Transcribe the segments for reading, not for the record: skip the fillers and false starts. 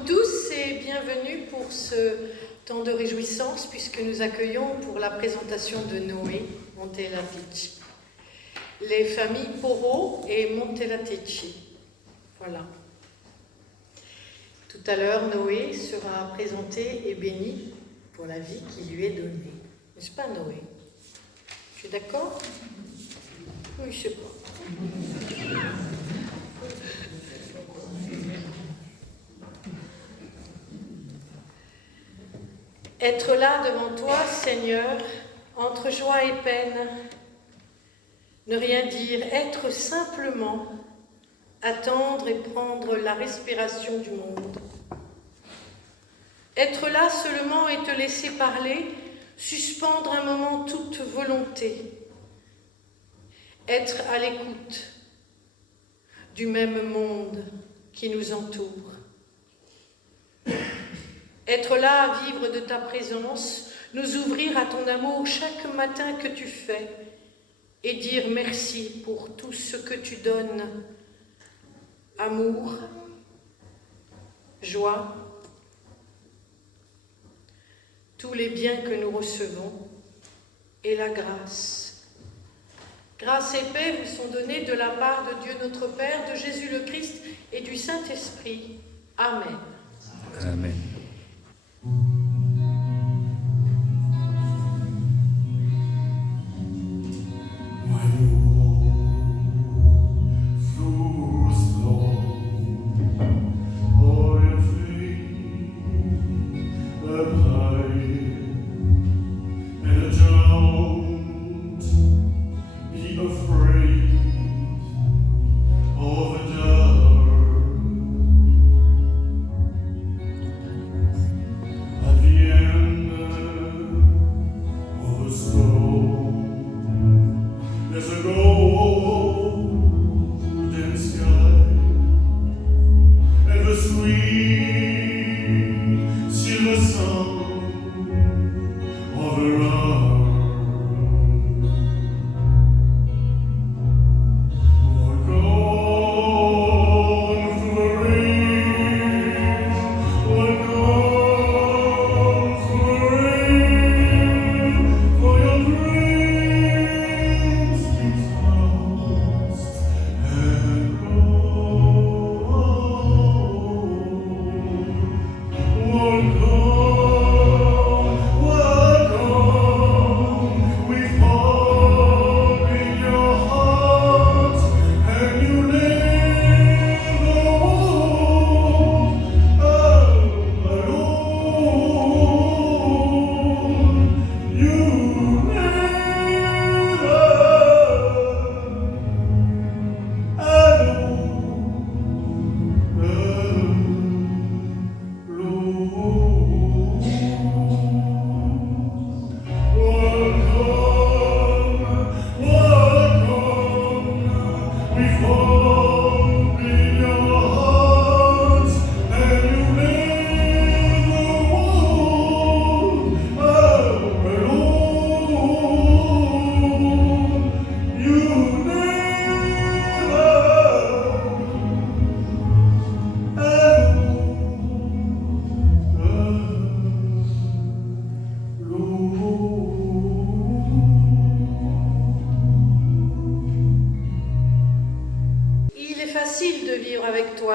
vous tous et bienvenue pour ce temps de réjouissance puisque nous accueillons pour la présentation de Noé Montelateci, les familles Porro et Montelateci. Voilà. Tout à l'heure, Noé sera présenté et béni pour la vie qui lui est donnée. N'est-ce pas, Noé? Tu es d'accord? Oui, je sais pas. Être là devant toi, Seigneur, entre joie et peine, ne rien dire, être simplement, attendre et prendre la respiration du monde. Être là seulement et te laisser parler, suspendre un moment toute volonté. Être à l'écoute du même monde qui nous entoure. Être là à vivre de ta présence, nous ouvrir à ton amour chaque matin que tu fais et dire merci pour tout ce que tu donnes. Amour, joie, tous les biens que nous recevons et la grâce. Grâce et paix vous sont données de la part de Dieu notre Père, de Jésus le Christ et du Saint-Esprit. Amen. Amen.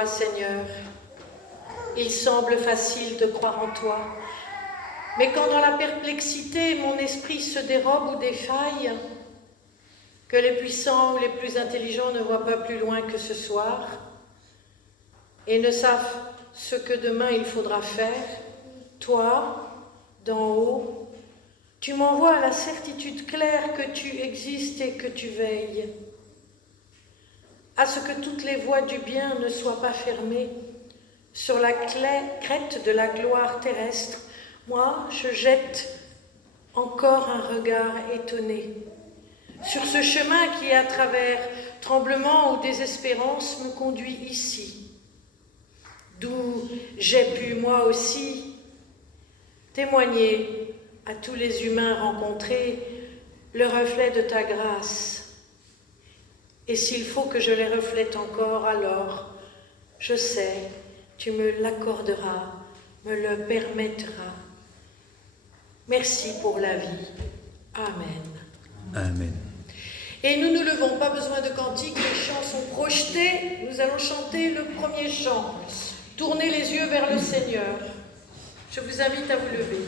Seigneur, il semble facile de croire en toi, mais quand dans la perplexité mon esprit se dérobe ou défaille, que les puissants ou les plus intelligents ne voient pas plus loin que ce soir et ne savent ce que demain il faudra faire, toi, d'en haut, tu m'envoies à la certitude claire que tu existes et que tu veilles, à ce que toutes les voies du bien ne soient pas fermées. Sur la crête de la gloire terrestre, moi, je jette encore un regard étonné sur ce chemin qui, à travers tremblement ou désespérance, me conduit ici, d'où j'ai pu, moi aussi, témoigner à tous les humains rencontrés le reflet de ta grâce. Et s'il faut que je les reflète encore, alors, je sais tu me l'accorderas, me le permettras. Merci pour la vie. Amen. Amen. Et nous nous levons, pas besoin de cantique, les chants sont projetés. Nous allons chanter le premier chant. Tournez les yeux vers le Seigneur. Je vous invite à vous lever.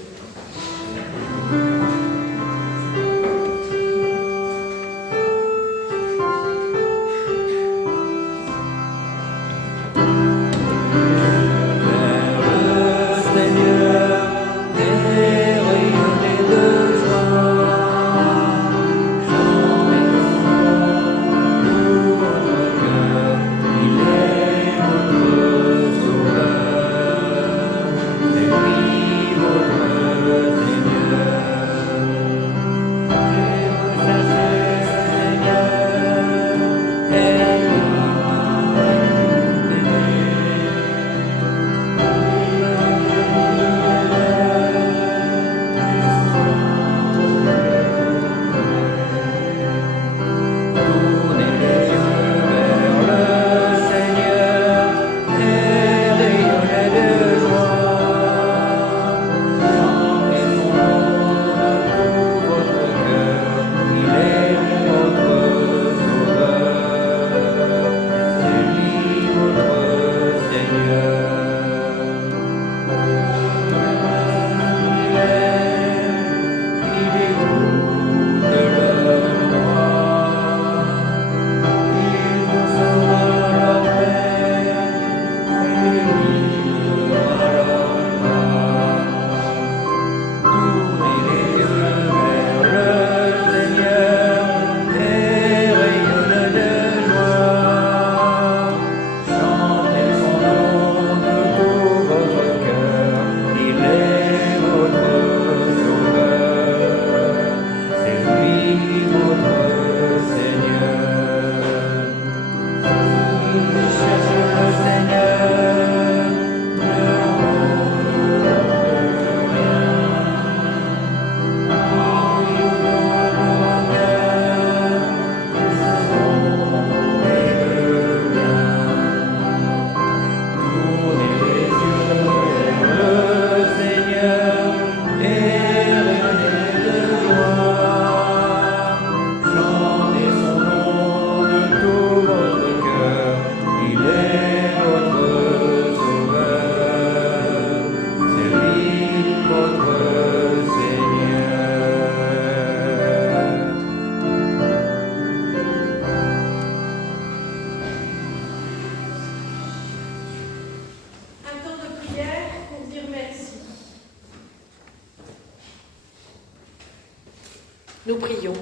Nous prions.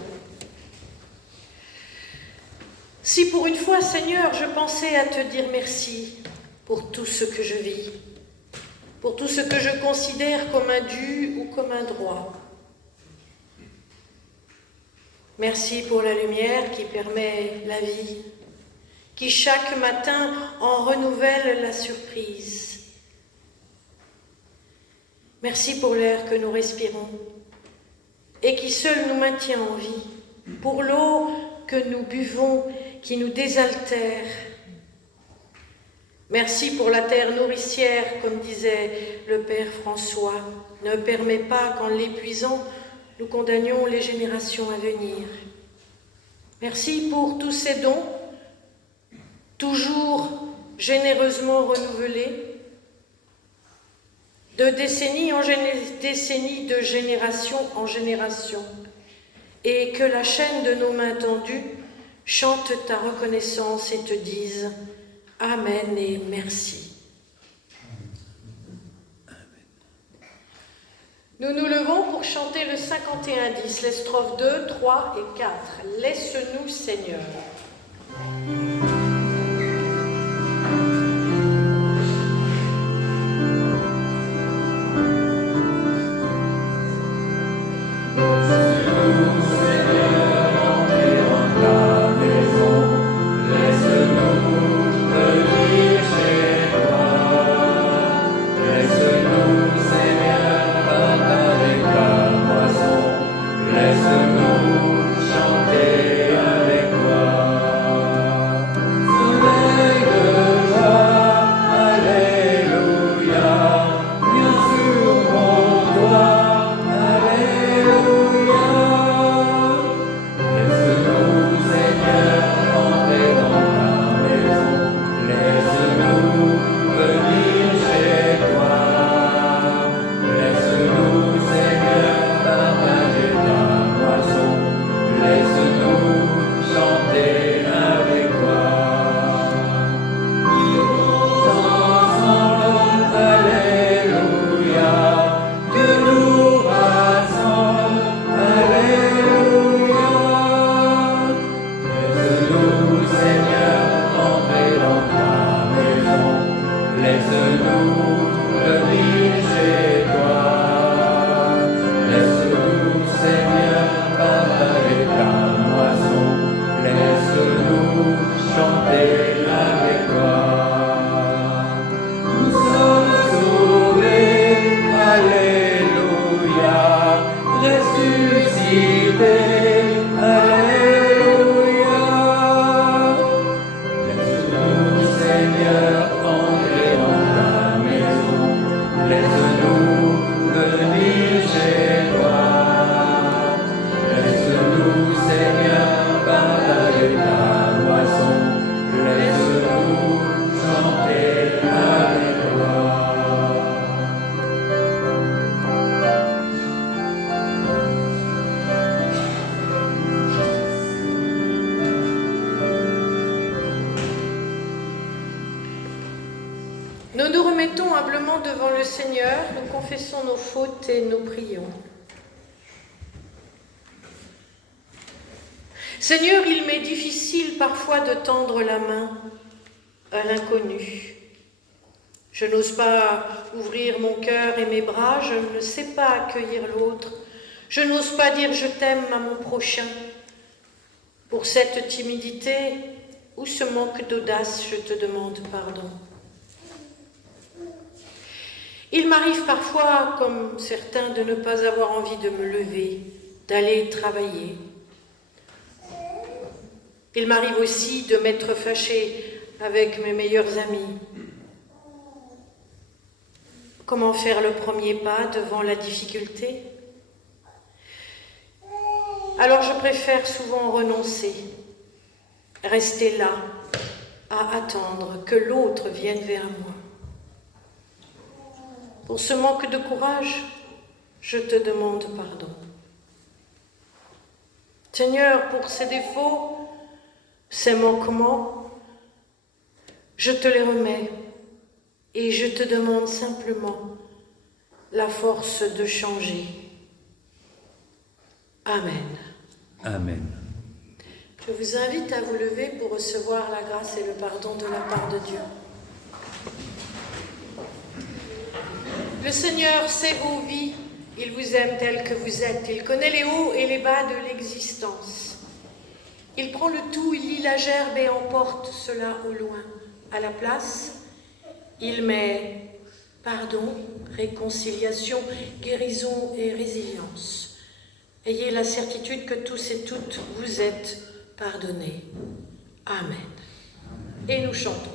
Si pour une fois, Seigneur, je pensais à te dire merci pour tout ce que je vis, pour tout ce que je considère comme un dû ou comme un droit. Merci pour la lumière qui permet la vie, qui chaque matin en renouvelle la surprise. Merci pour l'air que nous respirons et qui seul nous maintient en vie, pour l'eau que nous buvons qui nous désaltère. Merci pour la terre nourricière, comme disait le Père François, ne permet pas qu'en l'épuisant, nous condamnions les générations à venir. Merci pour tous ces dons, toujours généreusement renouvelés, de décennie en décennie, de génération en génération, et que la chaîne de nos mains tendues chante ta reconnaissance et te dise Amen et merci. Nous nous levons pour chanter le 51-10, les strophes 2, 3 et 4. Laisse-nous, Seigneur. Laisse-nous chanter avec toi. maintenant devant le Seigneur, nous confessons nos fautes et nous prions. Seigneur, il m'est difficile parfois de tendre la main à l'inconnu. Je n'ose pas ouvrir mon cœur et mes bras, je ne sais pas accueillir l'autre. Je n'ose pas dire je t'aime à mon prochain. Pour cette timidité ou ce manque d'audace, je te demande pardon. Il m'arrive parfois, comme certains, de ne pas avoir envie de me lever, d'aller travailler. Il m'arrive aussi de m'être fâchée avec mes meilleurs amis. Comment faire le premier pas devant la difficulté? Alors je préfère souvent renoncer, rester là, à attendre que l'autre vienne vers moi. Pour ce manque de courage, je te demande pardon. Seigneur, pour ces défauts, ces manquements, je te les remets et je te demande simplement la force de changer. Amen. Amen. Je vous invite à vous lever pour recevoir la grâce et le pardon de la part de Dieu. Le Seigneur sait vos vies, il vous aime tel que vous êtes, il connaît les hauts et les bas de l'existence. Il prend le tout, il lit la gerbe et emporte cela au loin. À la place, il met pardon, réconciliation, guérison et résilience. Ayez la certitude que tous et toutes vous êtes pardonnés. Amen. Et nous chantons.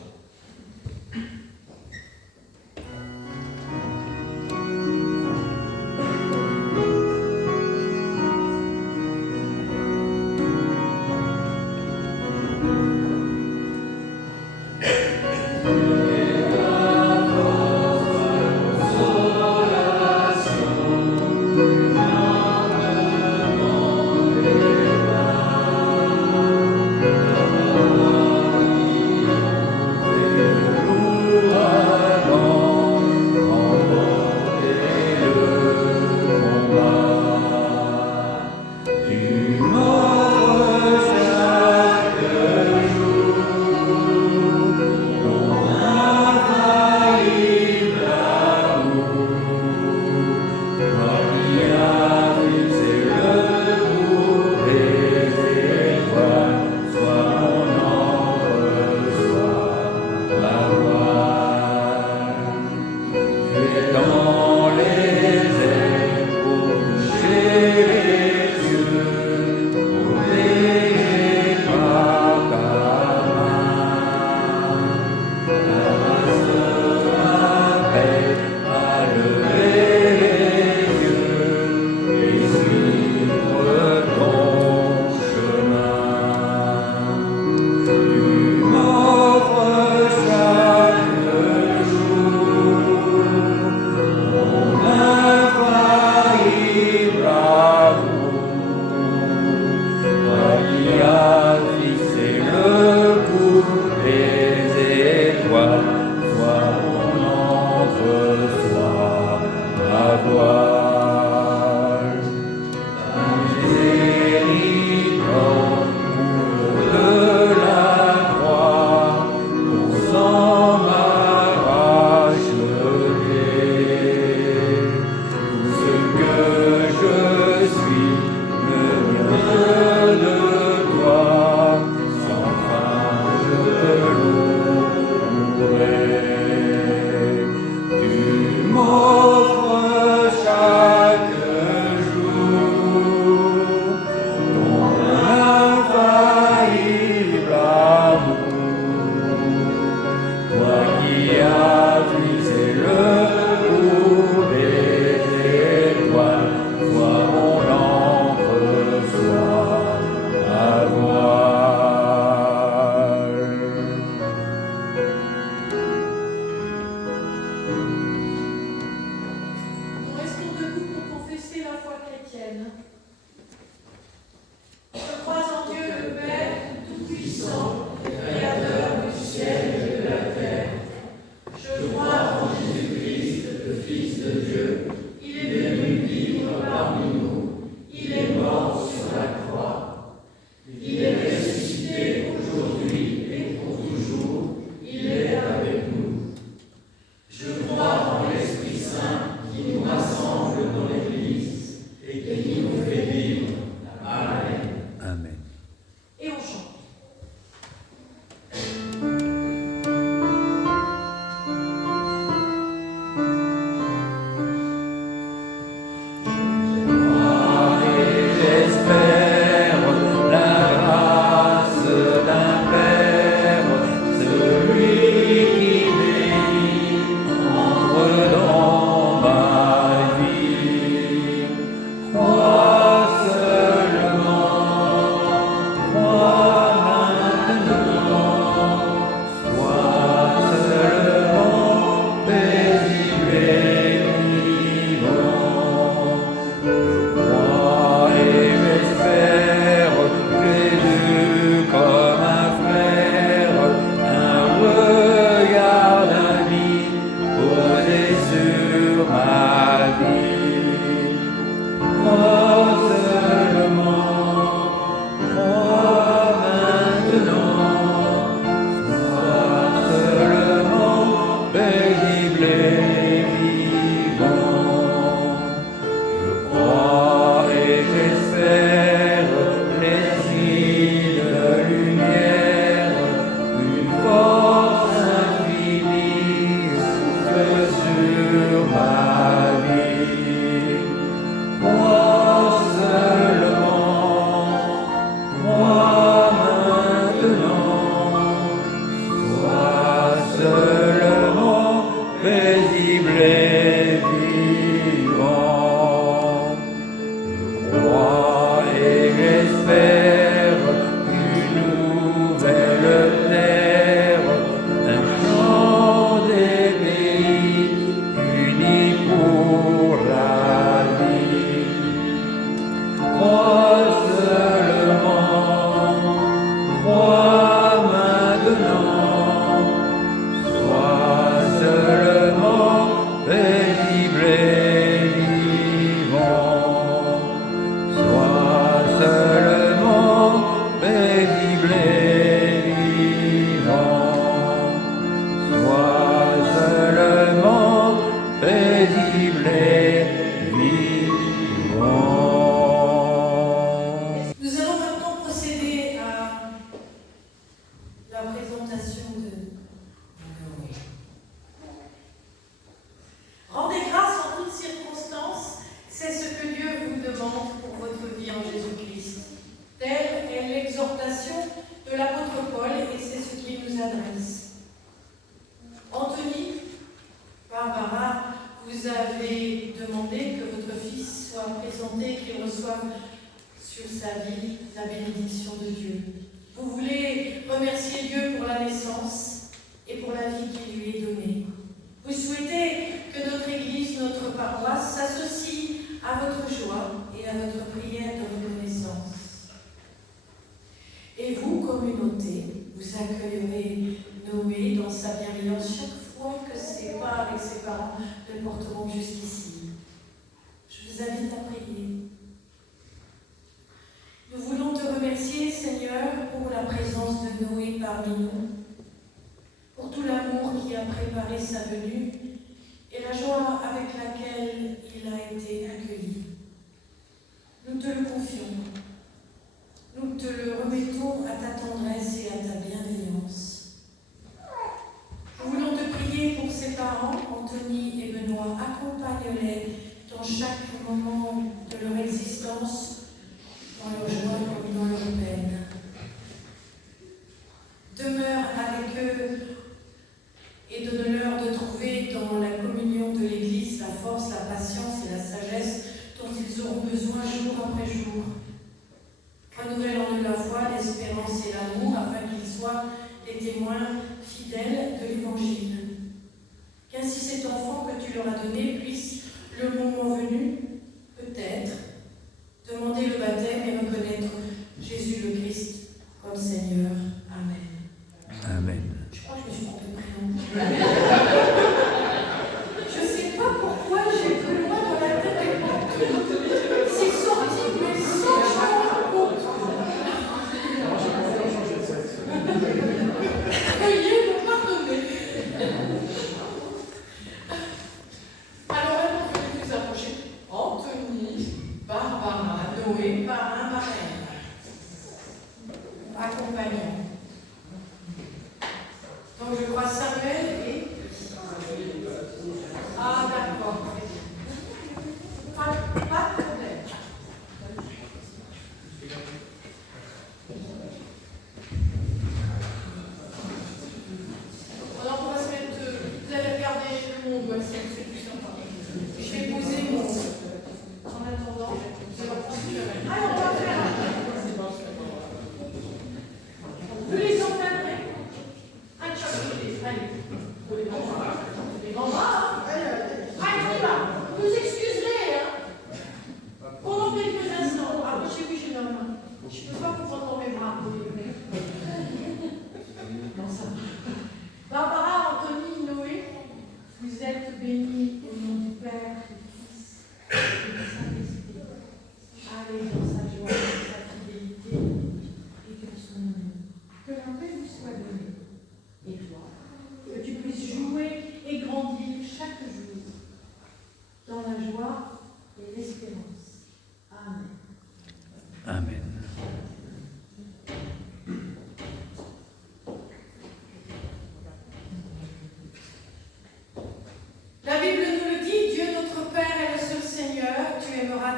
Alors, on va faire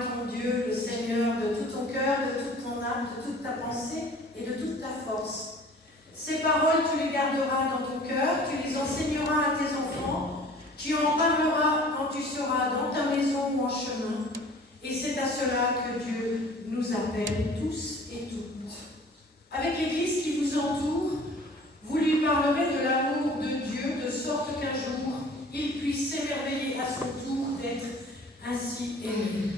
ton Dieu, le Seigneur, de tout ton cœur, de toute ton âme, de toute ta pensée et de toute ta force. Ces paroles, tu les garderas dans ton cœur, tu les enseigneras à tes enfants, tu en parleras quand tu seras dans ta maison ou en chemin. Et c'est à cela que Dieu nous appelle tous et toutes. Avec l'Église qui vous entoure, vous lui parlerez de l'amour de Dieu, de sorte qu'un jour, il puisse s'émerveiller à son tour d'être ainsi aimé.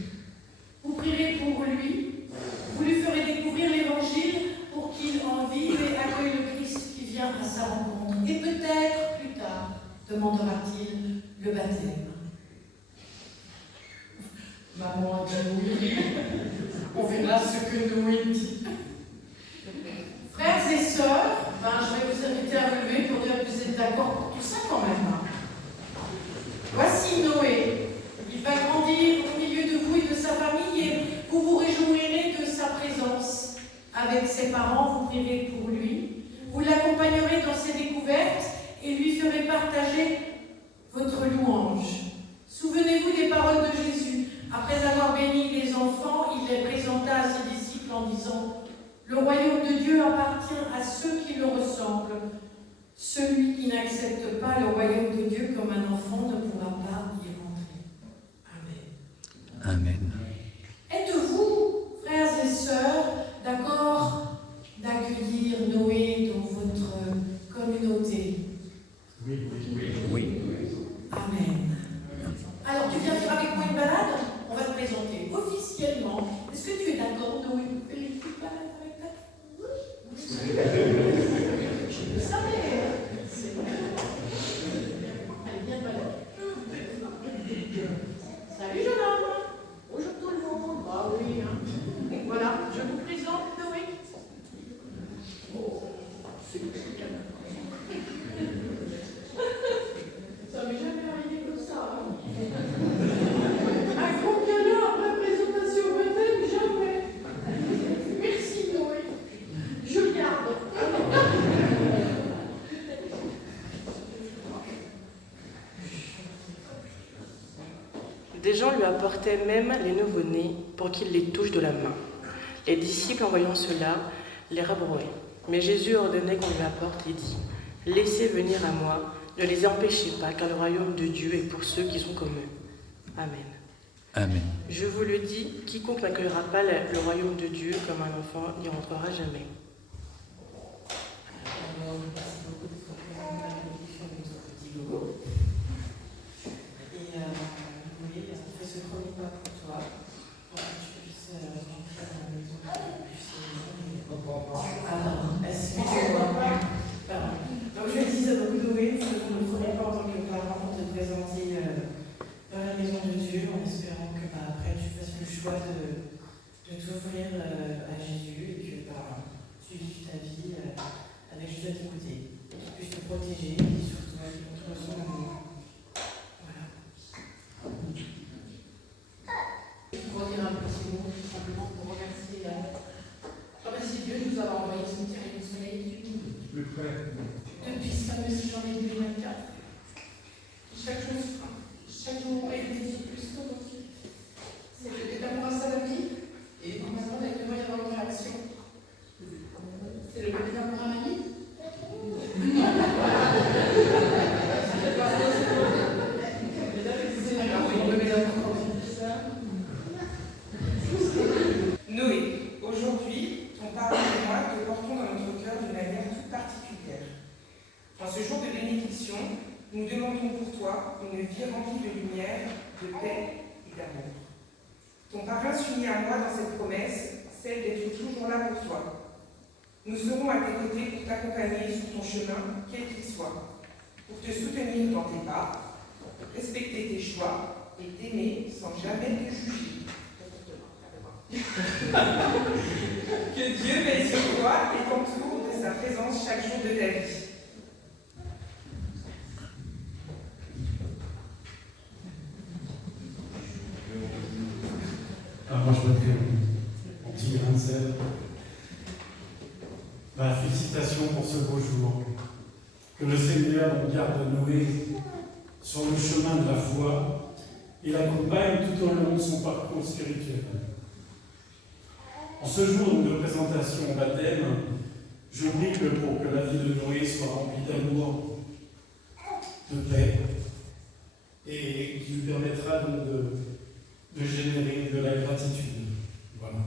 Vous prierez pour lui, vous lui ferez découvrir l'Évangile pour qu'il en vive et accueille le Christ qui vient à sa rencontre. Et peut-être plus tard, demandera-t-il le baptême. Maman dit oui, on verra ce que Noé dit. Frères et sœurs, je vais vous inviter à me lever pour dire que vous êtes d'accord pour tout ça quand même. Voici Noé. Il va grandir au milieu de vous et de sa famille et vous vous réjouirez de sa présence. Avec ses parents, vous prierez pour lui. Vous l'accompagnerez dans ses découvertes et lui ferez partager votre louange. Souvenez-vous des paroles de Jésus. Après avoir béni les enfants, il les présenta à ses disciples en disant « Le royaume de Dieu appartient à ceux qui le ressemblent. Celui qui n'accepte pas le royaume de Dieu comme un enfant ne pourra pas y rentrer. » Amen. Amen. Êtes-vous, frères et sœurs, d'accord d'accueillir Noé dans votre communauté? Oui. Amen. Alors, tu viens faire avec moi une balade? On va te présenter officiellement. Est-ce que tu es d'accord, Noé, pour faire une petite balade avec ta... Je le savais. Allez, viens te balader. Salut, jeune homme. Bonjour tout le monde. Ah oui, hein. Voilà, je vous présente Noé. Oh, c'est ça m'est jamais arrivé comme ça. Hein. Un grand câlin après présentation au baptême, jamais. Merci Noé. Je le garde. Des gens lui apportaient même les nouveau-nés pour qu'il les touche de la main. Les disciples, en voyant cela, les rabrouaient. Mais Jésus ordonnait qu'on lui apporte et dit « Laissez venir à moi, ne les empêchez pas, car le royaume de Dieu est pour ceux qui sont comme eux. Amen. » Amen. Je vous le dis, quiconque n'accueillera pas le royaume de Dieu comme un enfant n'y rentrera jamais. Merci beaucoup de votre bénédiction de notre petit logo. Et oui, on fait ce premier pas pour toi, pour que tu puisses rentrer dans la maison de excusez-moi. Pardon. Donc je le disais, donc Noé, nous faisons le premier pas en tant que parents pour te présenter dans la maison de Dieu, en espérant que après tu fasses le choix de t'offrir à Jésus et que tu vives ta vie avec Jésus à tes côtés, et qu'il puisse te protéger et surtout te son amour. Voilà. Pour dire un petit mot, tout simplement pour remercier Dieu de nous avoir envoyé ce terrible soleil depuis ce fameux 6 janvier 2024. Chaque jour est dédié plus tôt, donc c'est le déclamer à sa vie et maintenant il devrait y avoir une réaction. C'est le bébé d'amour à mamie. Noé, aujourd'hui, ton père et moi te portons dans notre cœur d'une manière toute particulière. En ce jour de bénédiction, nous demandons pour toi une vie remplie de lumière, de paix et d'amour. Ton parrain s'unit à moi dans cette promesse, celle d'être toujours là pour toi. Nous serons à tes côtés pour t'accompagner sur ton chemin, quel qu'il soit, pour te soutenir dans tes pas, respecter tes choix et t'aimer sans jamais te juger. Que Dieu veille sur toi et t'entoure de sa présence chaque jour de ta vie. Alors moi je voudrais mon petit grain de sel. Félicitations pour ce beau jour. Que le Seigneur nous garde Noé sur le chemin de la foi et l'accompagne tout au long de son parcours spirituel. En ce jour de présentation au baptême, je prie pour que la vie de Noé soit remplie d'amour, de paix, et qui lui permettra donc de générer de la gratitude. Voilà.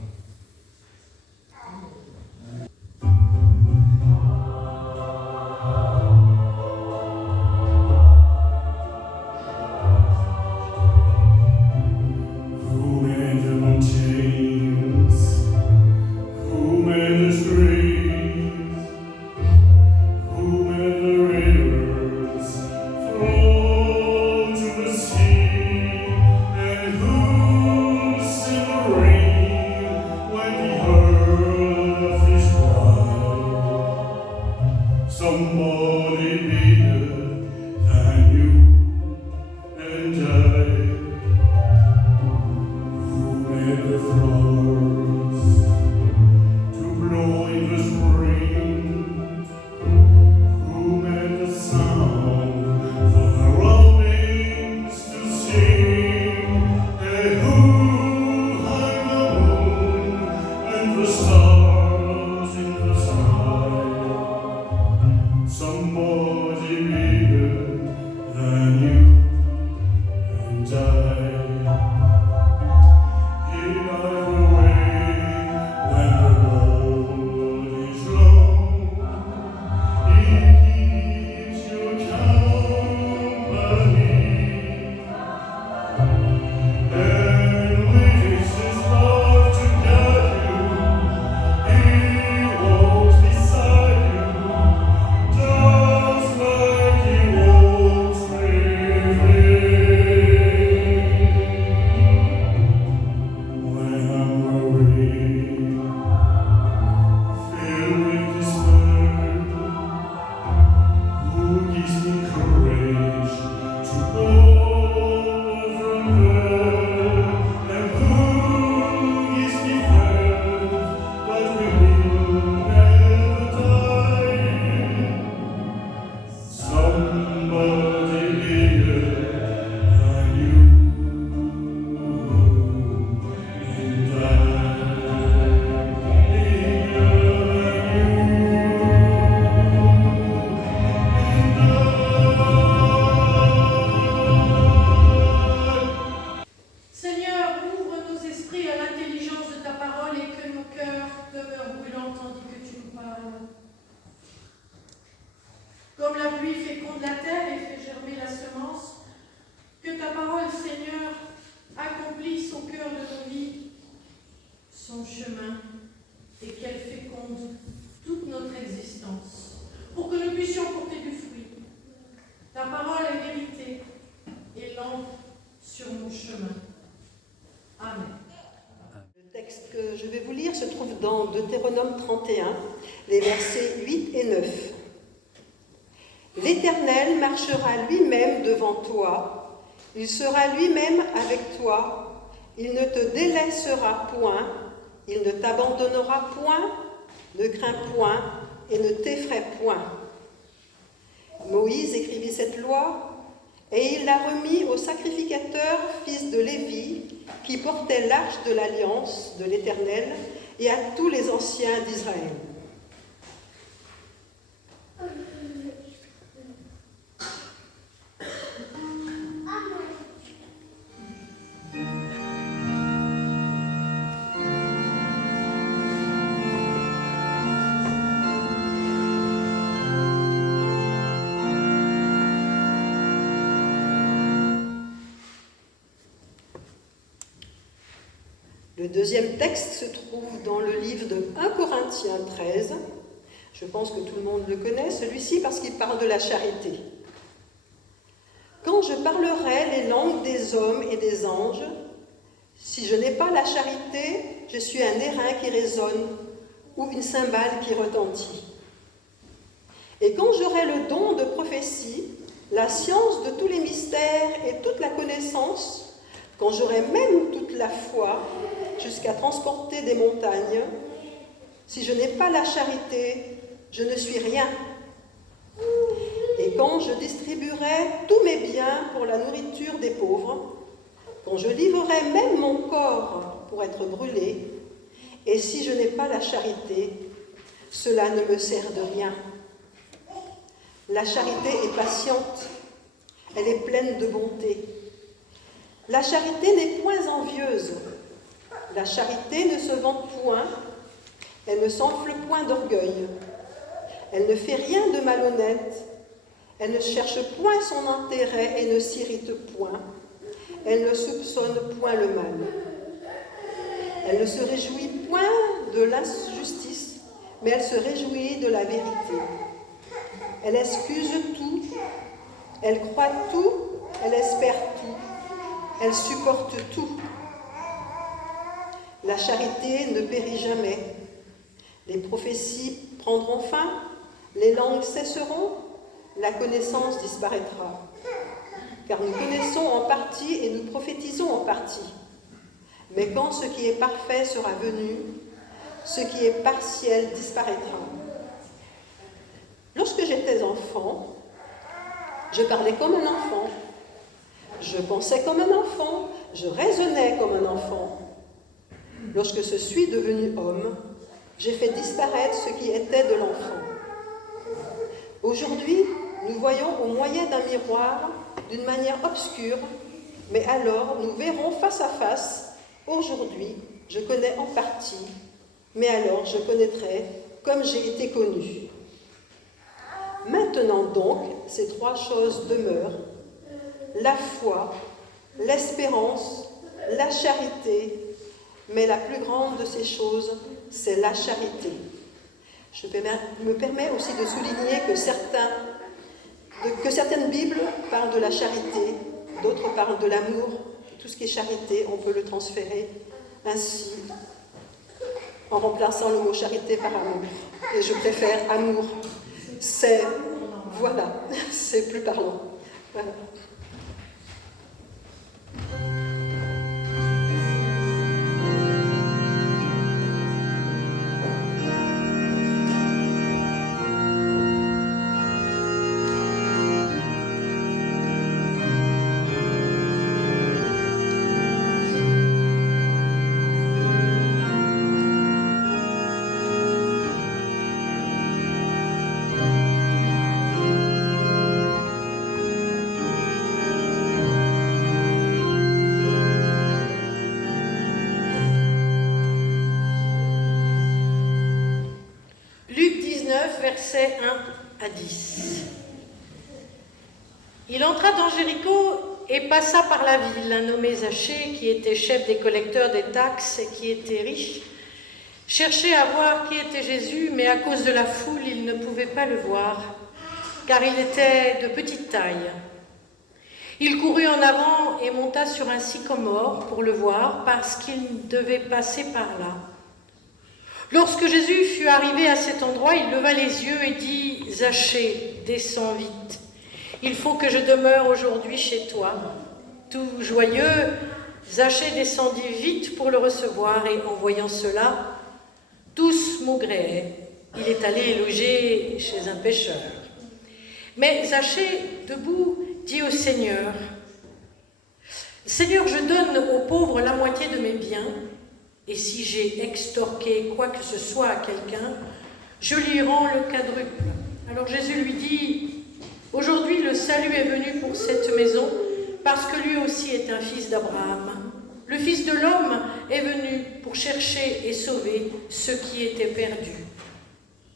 Comme la pluie féconde la terre et fait germer la semence, que ta parole, Seigneur, accomplisse au cœur de nos vies son chemin et qu'elle féconde toute notre existence, pour que nous puissions porter du fruit. Ta parole est vérité et lampe sur mon chemin. Amen. Le texte que je vais vous lire se trouve dans Deutéronome 31, les versets 8 et 9. L'Éternel marchera lui-même devant toi, il sera lui-même avec toi, il ne te délaissera point, il ne t'abandonnera point, ne crains point et ne t'effraie point. Moïse écrivit cette loi et il l'a remis au sacrificateur, fils de Lévi, qui portait l'arche de l'alliance de l'Éternel et à tous les anciens d'Israël. Le deuxième texte se trouve dans le livre de 1 Corinthiens 13. Je pense que tout le monde le connaît, celui-ci, parce qu'il parle de la charité. Quand je parlerai les langues des hommes et des anges, si je n'ai pas la charité, je suis un airain qui résonne ou une cymbale qui retentit. Et quand j'aurai le don de prophétie, la science de tous les mystères et toute la connaissance, quand j'aurai même toute la foi, jusqu'à transporter des montagnes, si je n'ai pas la charité, je ne suis rien. Et quand je distribuerai tous mes biens pour la nourriture des pauvres, je livrerais même mon corps pour être brûlé, et si je n'ai pas la charité, cela ne me sert de rien. La charité est patiente, elle est pleine de bonté. La charité n'est point envieuse. La charité ne se vante point, elle ne s'enfle point d'orgueil. Elle ne fait rien de malhonnête, elle ne cherche point son intérêt et ne s'irrite point. Elle ne soupçonne point le mal. Elle ne se réjouit point de l'injustice, mais elle se réjouit de la vérité. Elle excuse tout, elle croit tout, elle espère tout, elle supporte tout. La charité ne périt jamais. Les prophéties prendront fin, les langues cesseront, la connaissance disparaîtra. Car nous connaissons en partie et nous prophétisons en partie. Mais quand ce qui est parfait sera venu, ce qui est partiel disparaîtra. Lorsque j'étais enfant, je parlais comme un enfant, je pensais comme un enfant, je raisonnais comme un enfant. Lorsque je suis devenu homme, j'ai fait disparaître ce qui était de l'enfant. Aujourd'hui, nous voyons au moyen d'un miroir d'une manière obscure, mais alors nous verrons face à face. Aujourd'hui, je connais en partie, mais alors je connaîtrai comme j'ai été connu. Maintenant donc, ces trois choses demeurent, la foi, l'espérance, la charité, mais la plus grande de ces choses, c'est la charité. Je me permets aussi de souligner que certaines Bibles parlent de la charité, d'autres parlent de l'amour. Tout ce qui est charité, on peut le transférer ainsi, en remplaçant le mot charité par amour. Et je préfère amour. C'est plus parlant. Voilà. Versets 1 à 10. Il entra dans Jéricho et passa par la ville. Un nommé Zachée, qui était chef des collecteurs des taxes et qui était riche, cherchait à voir qui était Jésus, mais à cause de la foule, il ne pouvait pas le voir, car il était de petite taille. Il courut en avant et monta sur un sycomore pour le voir, parce qu'il devait passer par là. Lorsque Jésus fut arrivé à cet endroit, il leva les yeux et dit « Zachée, descends vite. Il faut que je demeure aujourd'hui chez toi. » Tout joyeux, Zachée descendit vite pour le recevoir et en voyant cela, tous maugréaient. Il est allé loger chez un pêcheur. Mais Zachée, debout, dit au Seigneur « Seigneur, je donne aux pauvres la moitié de mes biens. Et si j'ai extorqué quoi que ce soit à quelqu'un, je lui rends le quadruple. » Alors Jésus lui dit, « Aujourd'hui le salut est venu pour cette maison, parce que lui aussi est un fils d'Abraham. Le Fils de l'homme est venu pour chercher et sauver ceux qui étaient perdus. »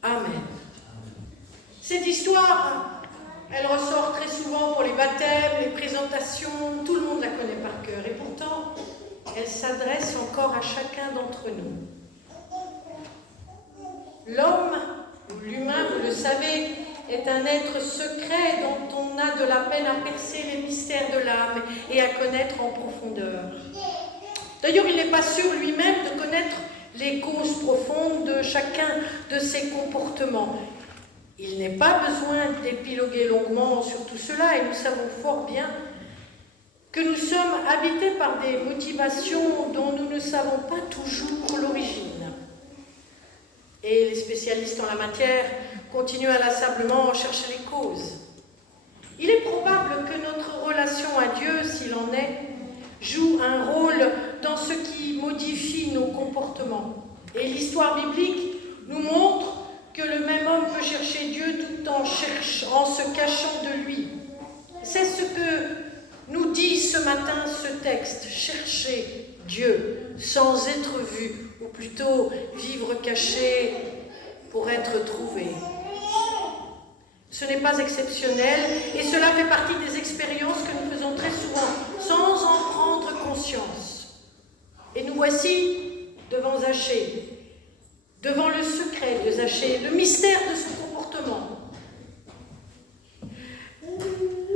Amen. Cette histoire, elle ressort très souvent pour les baptêmes, les présentations, tout le monde la connaît par cœur. Et pourtant, elle s'adresse encore à chacun d'entre nous. L'homme, ou l'humain, vous le savez, est un être secret dont on a de la peine à percer les mystères de l'âme et à connaître en profondeur. D'ailleurs, il n'est pas sûr lui-même de connaître les causes profondes de chacun de ses comportements. Il n'est pas besoin d'épiloguer longuement sur tout cela, et nous savons fort bien que nous sommes habités par des motivations dont nous ne savons pas toujours l'origine. Et les spécialistes en la matière continuent inlassablement à chercher les causes. Il est probable que notre relation à Dieu, s'il en est, joue un rôle dans ce qui modifie nos comportements. Et l'histoire biblique nous montre que le même homme peut chercher Dieu tout en se cachant de lui. C'est ce que nous dit ce matin ce texte, chercher Dieu sans être vu, ou plutôt vivre caché pour être trouvé. Ce n'est pas exceptionnel et cela fait partie des expériences que nous faisons très souvent sans en prendre conscience. Et nous voici devant Zachée, devant le secret de Zachée, le mystère de son comportement.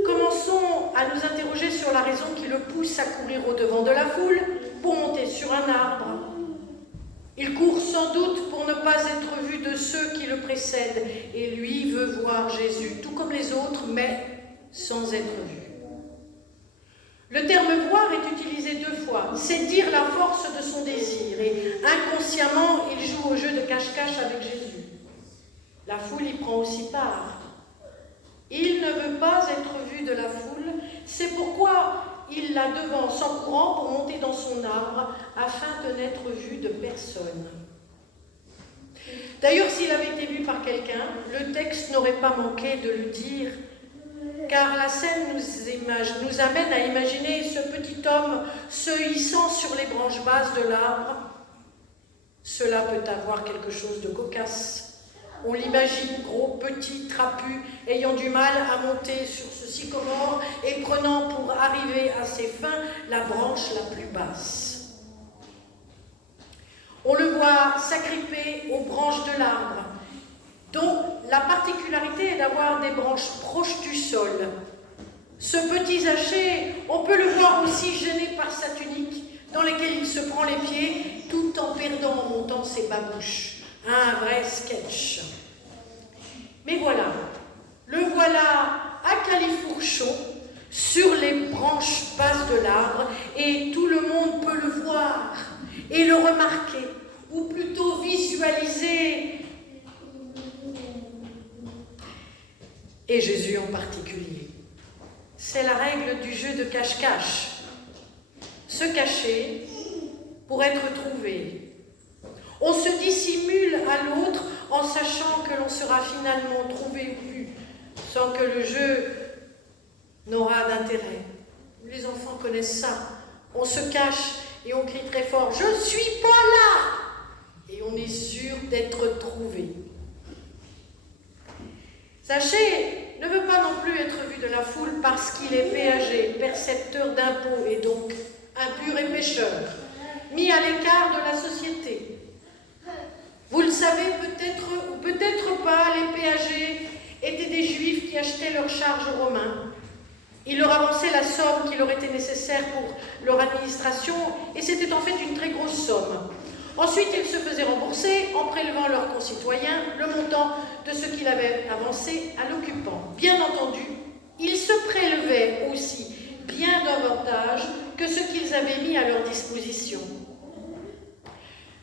Commençons à nous interroger sur la raison qui le pousse à courir au-devant de la foule pour monter sur un arbre. Il court sans doute pour ne pas être vu de ceux qui le précèdent et lui veut voir Jésus, tout comme les autres, mais sans être vu. Le terme « voir » est utilisé 2 fois. C'est dire la force de son désir et inconsciemment, il joue au jeu de cache-cache avec Jésus. La foule y prend aussi part. Il ne veut pas être vu de la foule, c'est pourquoi il la devance en courant pour monter dans son arbre afin de n'être vu de personne. D'ailleurs, s'il avait été vu par quelqu'un, le texte n'aurait pas manqué de le dire, car la scène nous amène à imaginer ce petit homme se hissant sur les branches basses de l'arbre. Cela peut avoir quelque chose de cocasse. On l'imagine gros, petit, trapu, ayant du mal à monter sur ce sycomore et prenant pour arriver à ses fins la branche la plus basse. On le voit s'agripper aux branches de l'arbre, dont la particularité est d'avoir des branches proches du sol. Ce petit Zachée, on peut le voir aussi gêné par sa tunique, dans laquelle il se prend les pieds, tout en perdant en montant ses babouches. Un vrai sketch. Mais voilà, le voilà à califourchon sur les branches basses de l'arbre et tout le monde peut le voir et le remarquer, ou plutôt visualiser. Et Jésus en particulier. C'est la règle du jeu de cache-cache. Se cacher pour être trouvé. On se dissimule à l'autre en sachant que l'on sera finalement trouvé ou vu, sans que le jeu n'aura d'intérêt. Les enfants connaissent ça. On se cache et on crie très fort « Je ne suis pas là !» et on est sûr d'être trouvé. Zachée ne veut pas non plus être vu de la foule parce qu'il est péager, percepteur d'impôts et donc impur et pécheur, mis à l'écart de la société. Vous le savez peut-être ou peut-être pas, les péagers étaient des juifs qui achetaient leurs charges aux Romains. Ils leur avançaient la somme qui leur était nécessaire pour leur administration et c'était en fait une très grosse somme. Ensuite, ils se faisaient rembourser en prélevant leurs concitoyens le montant de ce qu'il avait avancé à l'occupant. Bien entendu, ils se prélevaient aussi bien davantage que ce qu'ils avaient mis à leur disposition.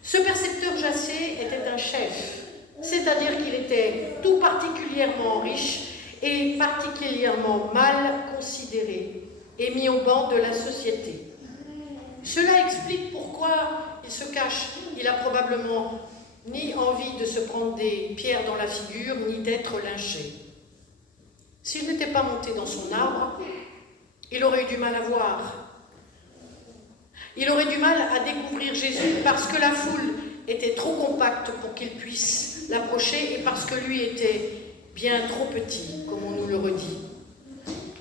Ce percepteur Zachée était un chef, c'est-à-dire qu'il était tout particulièrement riche et particulièrement mal considéré et mis au banc de la société. Cela explique pourquoi il se cache. Il a probablement ni envie de se prendre des pierres dans la figure, ni d'être lynché. S'il n'était pas monté dans son arbre, il aurait eu du mal à voir. Il aurait du mal à découvrir Jésus parce que la foule était trop compacte pour qu'il puisse l'approcher et parce que lui était bien trop petit, comme on nous le redit.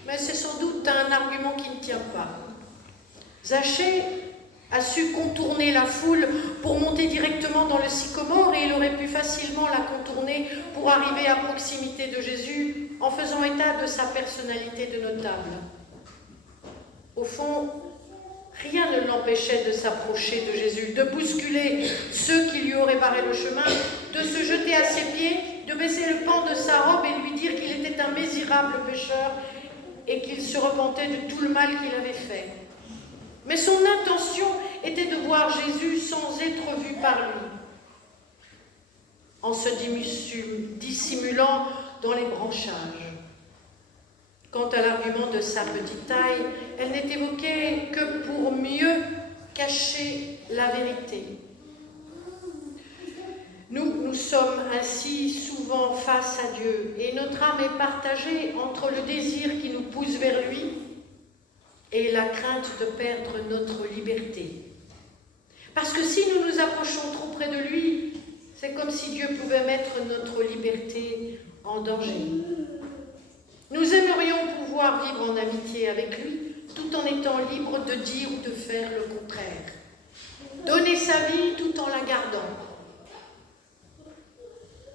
Mais c'est sans doute un argument qui ne tient pas. Zachée a su contourner la foule pour monter directement dans le sycomore et il aurait pu facilement la contourner pour arriver à proximité de Jésus en faisant état de sa personnalité de notable. Au fond, rien ne l'empêchait de s'approcher de Jésus, de bousculer ceux qui lui auraient barré le chemin, de se jeter à ses pieds, de baisser le pan de sa robe et lui dire qu'il était un misérable pécheur et qu'il se repentait de tout le mal qu'il avait fait. Mais son intention était de voir Jésus sans être vu par lui, en se dissimulant dans les branchages. Quant à l'argument de sa petite taille, elle n'est évoquée que pour mieux cacher la vérité. Nous sommes ainsi souvent face à Dieu et notre âme est partagée entre le désir qui nous pousse vers lui et la crainte de perdre notre liberté. Parce que si nous nous approchons trop près de lui, c'est comme si Dieu pouvait mettre notre liberté en danger. Nous aimerions pouvoir vivre en amitié avec lui, tout en étant libres de dire ou de faire le contraire. Donner sa vie tout en la gardant.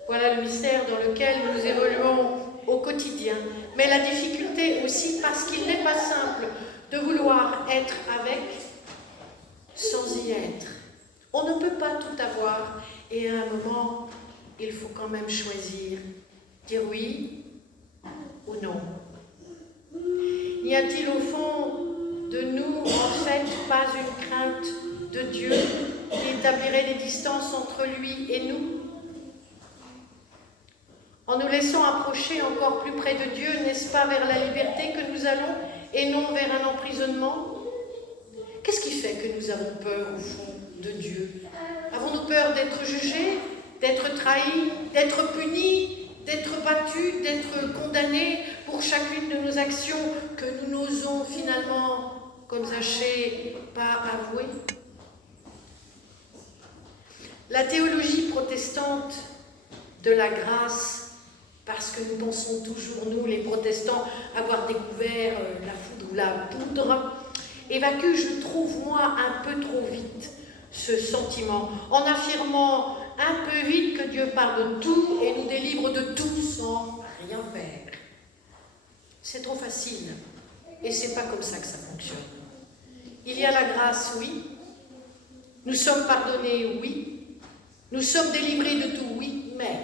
Voilà le mystère dans lequel nous évoluons au quotidien. Mais la difficulté aussi, parce qu'il n'est pas simple de vouloir être avec sans y être. On ne peut pas tout avoir et à un moment, il faut quand même choisir, dire oui ou non. N'y a-t-il au fond de nous, en fait, pas une crainte de Dieu qui établirait des distances entre lui et nous? En nous laissant approcher encore plus près de Dieu, n'est-ce pas vers la liberté que nous allons et non vers un emprisonnement? Qu'est-ce qui fait que nous avons peur, au fond, de Dieu? Avons-nous peur d'être jugés, d'être trahis, d'être punis, d'être battus, d'être condamnés pour chacune de nos actions que nous n'osons finalement, comme Zachée, pas avouer? La théologie protestante de la grâce, parce que nous pensons toujours, nous, les protestants, avoir découvert la foudre ou la poudre, évacue, je trouve, moi, un peu trop vite ce sentiment, en affirmant un peu vite que Dieu pardonne tout et nous délivre de tout sans rien faire. C'est trop facile, et c'est pas comme ça que ça fonctionne. Il y a la grâce, oui. Nous sommes pardonnés, oui. Nous sommes délivrés de tout, oui, mais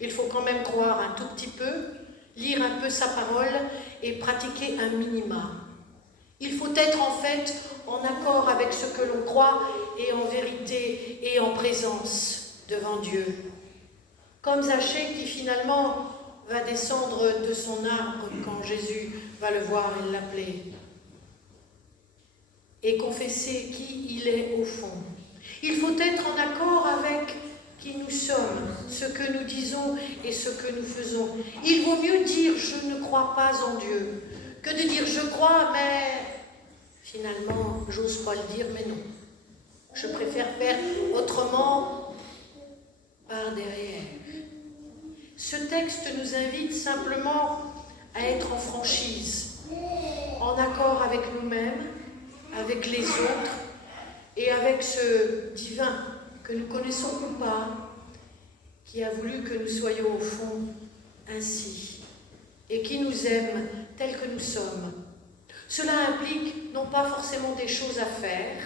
il faut quand même croire un tout petit peu, lire un peu sa parole et pratiquer un minima. Il faut être en fait en accord avec ce que l'on croit et en vérité et en présence devant Dieu. Comme Zachée qui finalement va descendre de son arbre quand Jésus va le voir et l'appeler. Et confesser qui il est au fond. Il faut être en accord avec qui nous sommes, ce que nous disons et ce que nous faisons. Il vaut mieux dire « je ne crois pas en Dieu » que de dire « je crois, mais finalement, j'ose pas le dire, mais non. Je préfère faire autrement par derrière. » Ce texte nous invite simplement à être en franchise, en accord avec nous-mêmes, avec les autres et avec ce divin que nous connaissons ou pas, qui a voulu que nous soyons au fond ainsi et qui nous aime tels que nous sommes. Cela implique non pas forcément des choses à faire,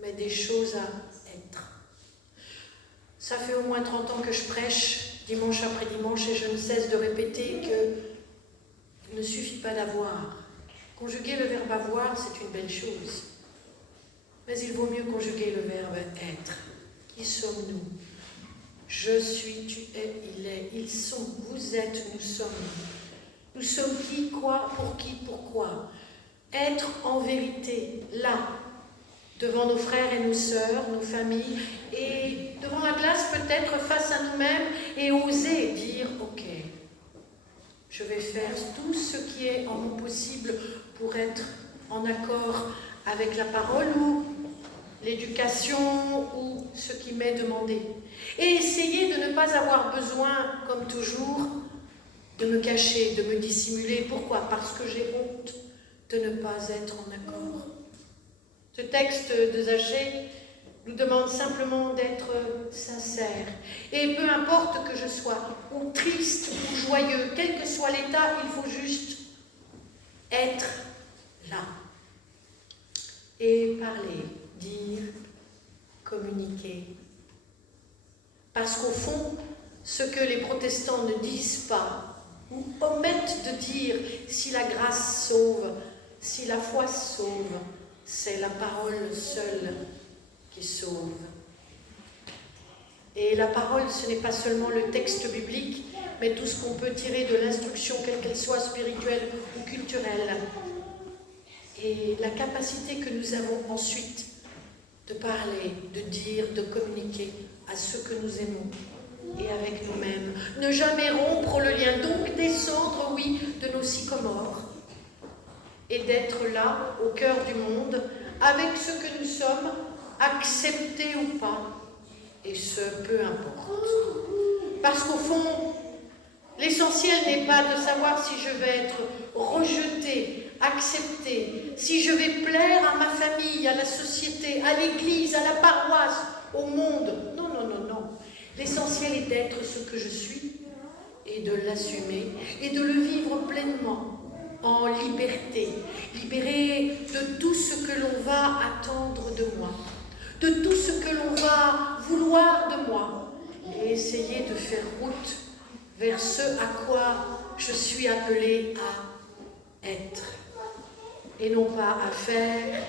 mais des choses à être. Ça fait au moins 30 ans que je prêche, dimanche après dimanche, et je ne cesse de répéter qu'il ne suffit pas d'avoir. Conjuguer le verbe avoir, c'est une belle chose. Mais il vaut mieux conjuguer le verbe être. Qui sommes-nous? Je suis, tu es, il est, ils sont, vous êtes, nous sommes. Nous sommes qui, quoi, pour qui, pourquoi. Être en vérité, là, devant nos frères et nos sœurs, nos familles, et devant la glace peut-être face à nous-mêmes, et oser dire « Ok, je vais faire tout ce qui est en mon possible pour être en accord avec la parole ou l'éducation ou ce qui m'est demandé. » Et essayer de ne pas avoir besoin, comme toujours, de me cacher, de me dissimuler. Pourquoi? Parce que j'ai honte de ne pas être en accord. Ce texte de Zachée nous demande simplement d'être sincère. Et peu importe que je sois ou triste ou joyeux, quel que soit l'état, il faut juste être là. Et parler, dire, communiquer. Parce qu'au fond, ce que les protestants ne disent pas, ou omettent de dire si la grâce sauve, si la foi sauve, c'est la parole seule qui sauve. Et la parole, ce n'est pas seulement le texte biblique, mais tout ce qu'on peut tirer de l'instruction, quelle qu'elle soit spirituelle ou culturelle. et la capacité que nous avons ensuite de parler, de dire, de communiquer à ceux que nous aimons et avec nous-mêmes. Ne jamais rompre le lien, donc descendre, oui, de nos sycomores et d'être là, au cœur du monde, avec ce que nous sommes, acceptés ou pas, et ce, peu importe. Parce qu'au fond, l'essentiel n'est pas de savoir si je vais être rejeté, accepté, si je vais plaire à ma famille, à la société, à l'église, à la paroisse, au monde. Non, non, non, non. L'essentiel est d'être ce que je suis et de l'assumer et de le vivre pleinement, en liberté, libéré de tout ce que l'on va attendre de moi, de tout ce que l'on va vouloir de moi, et essayer de faire route vers ce à quoi je suis appelée à être, et non pas à faire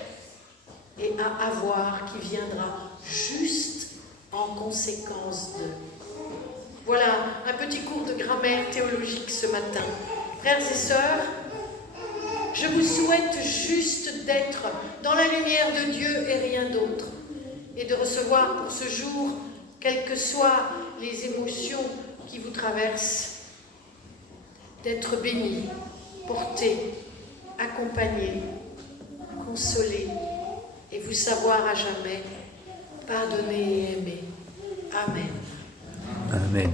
et à avoir qui viendra juste en conséquence de. Voilà un petit cours de grammaire théologique ce matin. Frères et sœurs, je vous souhaite juste d'être dans la lumière de Dieu et rien d'autre, et de recevoir pour ce jour, quelles que soient les émotions qui vous traversent, d'être bénis, portés, accompagnés, consolés, et vous savoir à jamais pardonner et aimer. Amen. Amen.